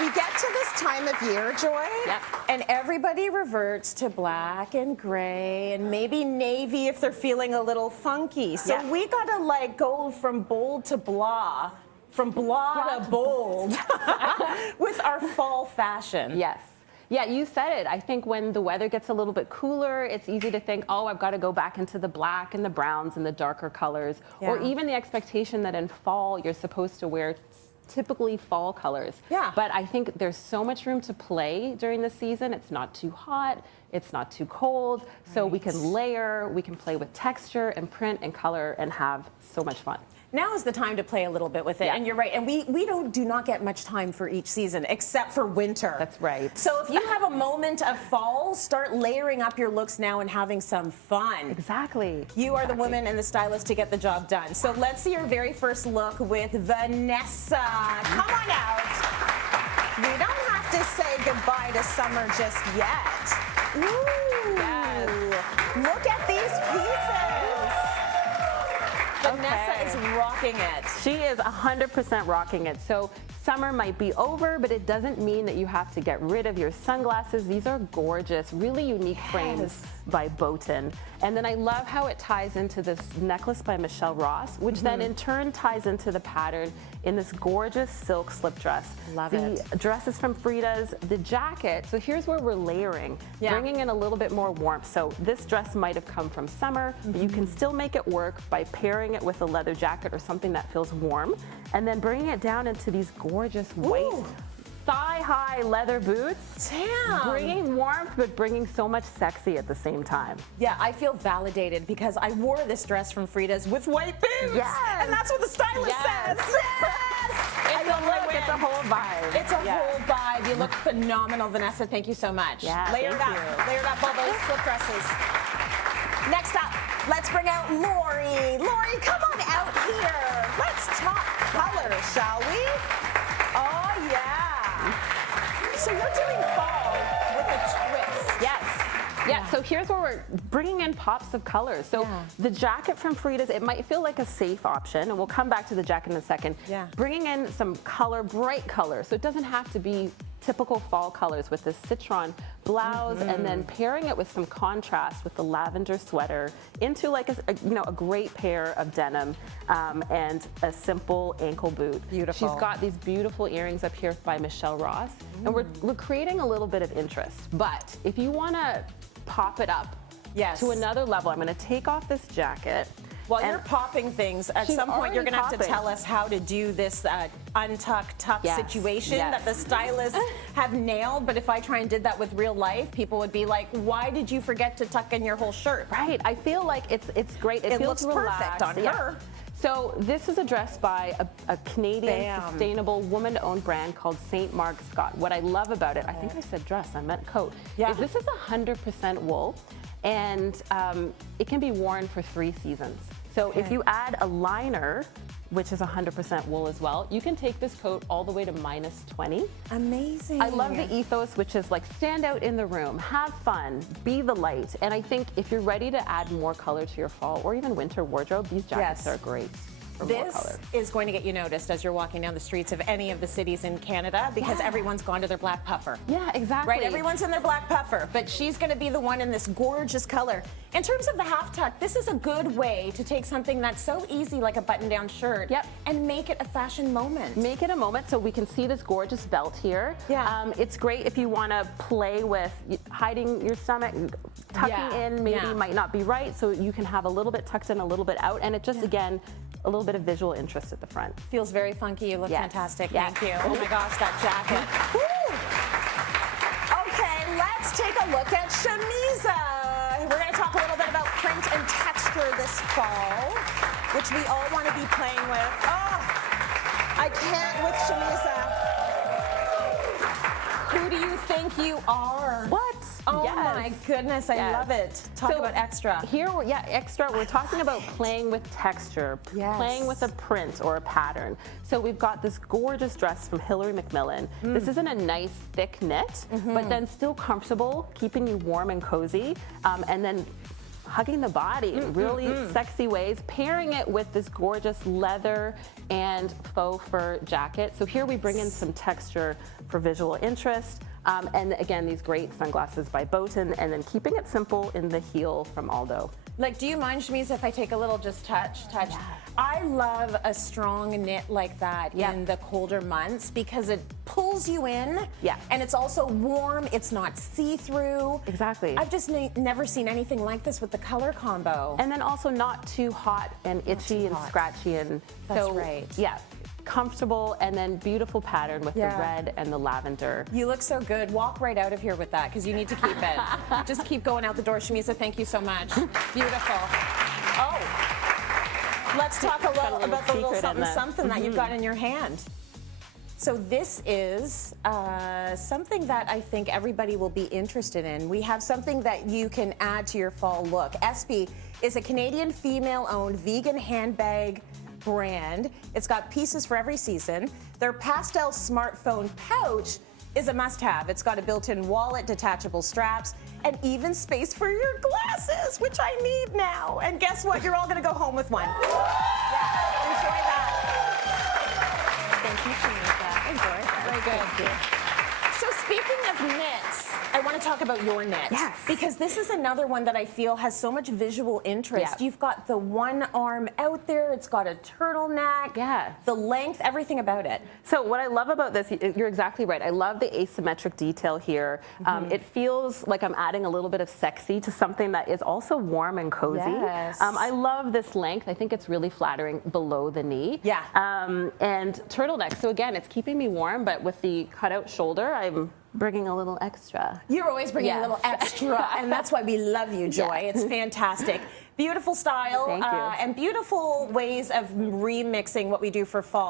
We get to this time of year, Joy, and everybody reverts to black and gray and maybe navy if they're feeling a little funky. So we gotta like go from bold to blah, from blah to bold with our fall fashion. Yes. Yeah, you said it. I think when the weather gets a little bit cooler, it's easy to think, oh, I've got to go back into the black and the browns and the darker colors, or even the expectation that in fall you're supposed to wear typically fall colors. But I think there's so much room to play during the season. It's not too hot, it's not too cold, so we can layer, we can play with texture and print and color and have so much fun. Now is the time to play a little bit with it, and you're right. And we do not get much time for each season except for winter. That's right. So if you have a moment of fall, start layering up your looks now and having some fun. Exactly. You are the woman and the stylist to get the job done. So let's see your very first look with Vanessa. Come on out. We don't have to say goodbye to summer just yet. Ooh. Yes. Look at these pieces. Vanessa is rocking it. She is 100% rocking it. So summer might be over, but it doesn't mean that you have to get rid of your sunglasses. These are gorgeous, really unique frames by Botan. And then I love how it ties into this necklace by Michelle Ross, which then in turn ties into the pattern in this gorgeous silk slip dress. Love it. The dress is from Frida's. The jacket, so here's where we're layering, bringing in a little bit more warmth. So this dress might have come from summer, but you can still make it work by pairing it with a leather jacket or something that feels warm, and then bringing it down into these gorgeous white thigh-high leather boots. Damn. Bringing warmth, but bringing so much sexy at the same time. Yeah, I feel validated because I wore this dress from Frida's with white boots. Yes. And that's what the stylist says. Yes. It's a look, it's a whole vibe. It's a whole vibe. You look phenomenal, Vanessa. Thank you so much. Yeah, Layered up all those slip dresses. Next up, let's bring out Lori. Lori, come on out here. Let's talk color, shall we? Oh, yeah. So you're doing fall with a twist. Yes. Yeah, so here's where we're bringing in pops of colors. So the jacket from Frida's, it might feel like a safe option, and we'll come back to the jacket in a second. Bringing in some color, bright color, so it doesn't have to be typical fall colors with this citron blouse, and then pairing it with some contrast with the lavender sweater into like a great pair of denim and a simple ankle boot. Beautiful. She's got these beautiful earrings up here by Michelle Ross, and we're creating a little bit of interest. But if you want to pop it up to another level, I'm going to take off this jacket. While you're popping things, at some point you're going to have to tell us how to do this untuck, tuck situation that the stylists have nailed. But if I try and did that with real life, people would be like, why did you forget to tuck in your whole shirt? Right. I feel like it's great. It feels looks perfect on her. So this is a dress by a Canadian sustainable woman-owned brand called St. Mark Scott. What I love about it, I think I said dress, I meant coat, is this is 100% wool, and it can be worn for 3 seasons. So if you add a liner, which is 100% wool as well, you can take this coat all the way to -20. Amazing. I love the ethos, which is like stand out in the room, have fun, be the light. And I think if you're ready to add more color to your fall or even winter wardrobe, these jackets are great. This is going to get you noticed as you're walking down the streets of any of the cities in Canada because everyone's gone to their black puffer. Yeah, exactly. Right, everyone's in their black puffer, but she's going to be the one in this gorgeous color. In terms of the half tuck, this is a good way to take something that's so easy like a button-down shirt and make it a fashion moment. Make it a moment so we can see this gorgeous belt here. It's great if you want to play with hiding your stomach, tucking in maybe might not be right, so you can have a little bit tucked in, a little bit out, and it just, again, a little bit of visual interest at the front. Feels very funky. You look fantastic. Thank you. Oh my gosh, that jacket. Okay, let's take a look at Shamiza. We're going to talk a little bit about print and texture this fall, which we all want to be playing with. Oh, I can't with Shamiza. Who do you think you are? What? Oh my goodness, I love it. Talk about extra. Here, extra, we're talking about playing with texture, playing with a print or a pattern. So we've got this gorgeous dress from Hillary Macmillan. This isn't a nice thick knit, but then still comfortable, keeping you warm and cozy. And then hugging the body in really sexy ways, pairing it with this gorgeous leather and faux fur jacket. So here we bring in some texture for visual interest. And again, these great sunglasses by Botan, and then keeping it simple in the heel from Aldo. Like, do you mind, Shamiz, if I take a little just touch? Yeah. I love a strong knit like that in the colder months because it pulls you in. Yeah. And it's also warm. It's not see-through. Exactly. I've just never seen anything like this with the color combo. And then also not too hot and itchy and scratchy. And that's right. Yeah. Comfortable, and then beautiful pattern with the red and the lavender. You look so good. Walk right out of here with that because you need to keep it. Just keep going out the door. Shamisa, thank you so much. Beautiful. Oh, let's talk a little about the little something that you've got in your hand. So this is something that I think everybody will be interested in. We have something that you can add to your fall look. Asibey is a Canadian female-owned vegan handbag brand. It's got pieces for every season. Their pastel smartphone pouch is a must-have. It's got a built-in wallet, detachable straps, and even space for your glasses, which I need now. And guess what? You're all gonna go home with one. Yeah, enjoy that. Thank you, Shamisa. Enjoy that. Very good. Thank you. So speaking of knits, I want to talk about your knit. Yes. Because this is another one that I feel has so much visual interest. You've got the one arm out there. It's got a turtleneck. Yeah. The length, everything about it. So what I love about this, you're exactly right. I love the asymmetric detail here. It feels like I'm adding a little bit of sexy to something that is also warm and cozy. Yes. I love this length. I think it's really flattering below the knee. Yeah. And turtleneck. So again, it's keeping me warm, but with the cutout shoulder, I'm bringing a little extra. You're always bringing a little extra, and that's why we love you, Joy. It's fantastic. Beautiful style, and beautiful ways of remixing what we do for fall.